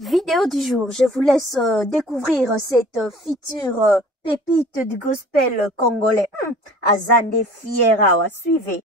Vidéo du jour, je vous laisse découvrir cette future pépite du gospel congolais. Azande Fiera, suivez.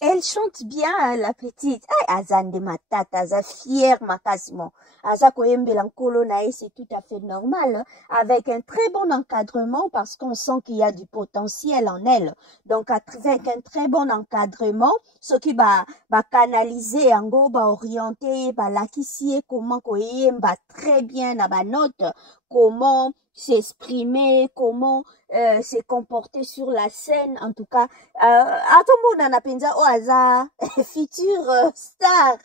Elle chante bien, la petite. Ay, Azande Matata, Aza fière, makasimo. Aza koyembe lankolo nae, c'est tout à fait normal. Avec un très bon encadrement, parce qu'on sent qu'il y a du potentiel en elle. Donc, avec un très bon encadrement, ce qui va canaliser, en gros, va orienter, va l'acquissier, comment koyemba très bien na ba note, comment s'exprimer, comment se comporter sur la scène, en tout cas. Atomo na penza o aza future star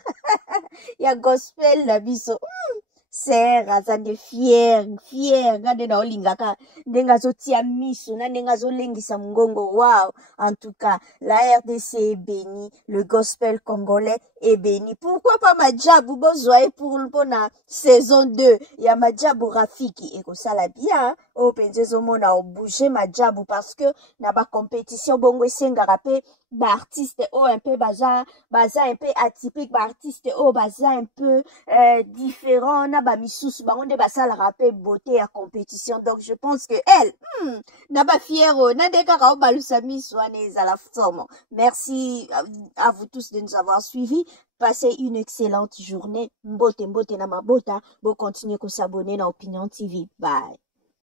ya gospel la biso. Ser azande fier, gade na olingaka ndenga zotia miso na ndenga zolengisa mungongo. Wow, en tout cas, la RDC est bénie, le gospel congolais est béni. Pourquoi pas Madjabou Bozoye pour la saison 2? Il y a Madjabou Rafiki et que ça la bien. Au penzezo mona au bouger Madjabou parce que na ba compétition bongo senga rapé ba artiste o un peu baza un peu atypique, ba artiste o baza un peu différent na ba misusu ba onde basa la rapé beauté à compétition. Donc je pense que elle na ba fiero na deka ka o balusa misu aneza la forme. Merci à vous tous de nous avoir suivis. Passez une excellente journée. Mbote na mabota. Bon, continuez à s'abonner à Opinion TV. Bye.